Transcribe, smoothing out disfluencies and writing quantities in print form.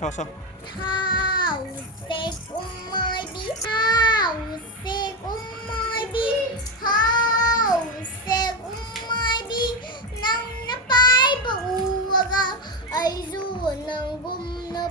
cho. Thao sẽ umaibi, thao sẽ umaibi, thao sẽ umaibi, nang napay baguwaga ay zu nang gum na